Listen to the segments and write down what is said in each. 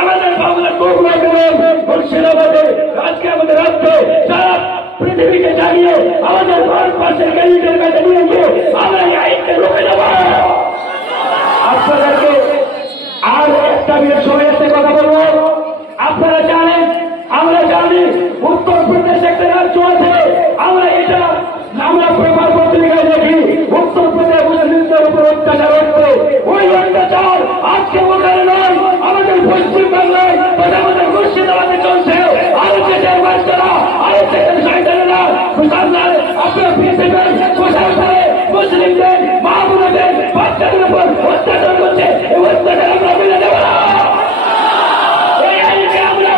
আমাদের বাংলার মুর্শিদাবাদে আজকে আমাদের রাজ্যে সারা পৃথিবীকে জানিয়ে আমাদের ভারতবর্ষের ক্যান্ডিডেটের কাছে নিয়ে গিয়ে আমরা এই আইনকে রুখে দেব। আপনাদেরকে আর একটা মিনিট সময় এসে কথা বলবো। আপনারা জানেন, আমরা জানি উত্তরপ্রদেশ একটা রাজ্য আছে, আমরা এটা আমরা পেপার পত্রিকায় দেখি উত্তরপ্রদেশ মুসলিমদের উপর অত্যাচার হচ্ছে। ওই অত্যাচার আজকে ওখানে নয়, আমাদের পশ্চিম বাংলায় আমাদের মুর্শিদাবাদে চলছে। আরো দেশের বাচ্চারা, আরো দেশের সন্তানেরা আপনার পৃথিবীর পোশাক পরে মুসলিমদের মা বোনদের বাচ্চাদের উপর অত্যাচার করছে। এই অত্যাচার আমরা মেনে দেব না। এই আইনকে আমরা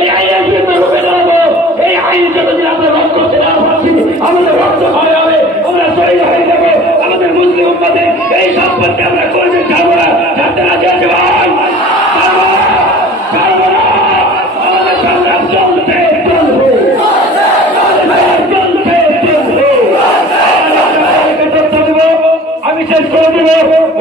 এই আইনের বিরুদ্ধে রুখে দাঁড়াবো। এই আইন যতদিন আমরা রক্ত না পাচ্ছি আমাদের রক্ত ভয় হবে, আমরা শহীদ হয়ে যাবো। আমাদের মুসলিম উম্মতের এই সম্পর্কে আমরা করবে ছাড়বো না। যাতে রাজি আছে ভাই, আমাদের সংগ্রাম চলছে চলবে। আমি শেষ করে দেব।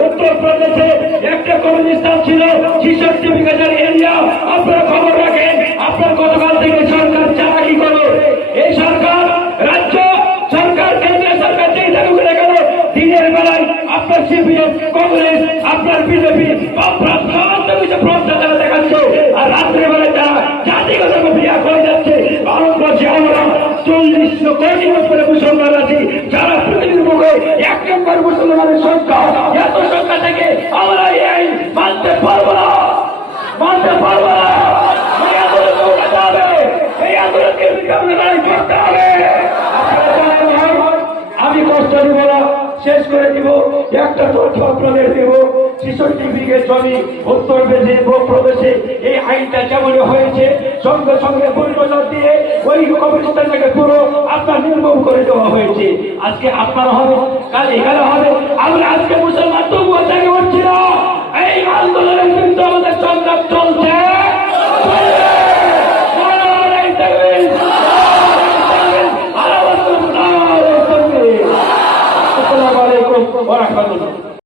উত্তরপ্রদেশে একটা কমিউনিস্টান ছিল 66,000 এরিয়া। আপনারা খবর রাখেন, আপনার গতকাল থেকে সরকার চালাকি করে। এই সরকার রাজ্য সরকার কেন্দ্রীয় সরকার যেই থাকুক না কেন, দিনের বেলায় আপনার সিপিএম কংগ্রেস আপনার বিজেপি সমস্ত কিছু ভ্রষ্টাচার দেখাচ্ছে, আর রাত্রে বেলায় তারা জাতিগত বিয়া করে যাচ্ছে। ভারতবর্ষে আমরা 40 কোটি বছরে মুসলমান আছি, যারা পৃথিবীর মুখে 1 নম্বর মুসলমানের সংখ্যা। এত সংখ্যা থেকে আমরা এই আইন মানতে পারবো না, মানতে পারবো না। এই আন্দোলন করতে হবে, এই আন্দোলনকে বিকাশ করতে হবে। আমি কষ্ট দিব না, শেষ করে দিব। একটা তথ্য আপনাদের দেব। 66 বিঘে জমি উত্তরপ্রদেশে এই আইনটা যেমন হয়েছে সঙ্গে সঙ্গে বুলডোজার দিয়ে ওই কমিশনটাকে পুরো আপনার নির্মূল করে দেওয়া হয়েছে। আজকে আপনারা হবে, কাল এখানে হবে। আমরা আজকে মুসলমান তবুও জাগে উঠছি না।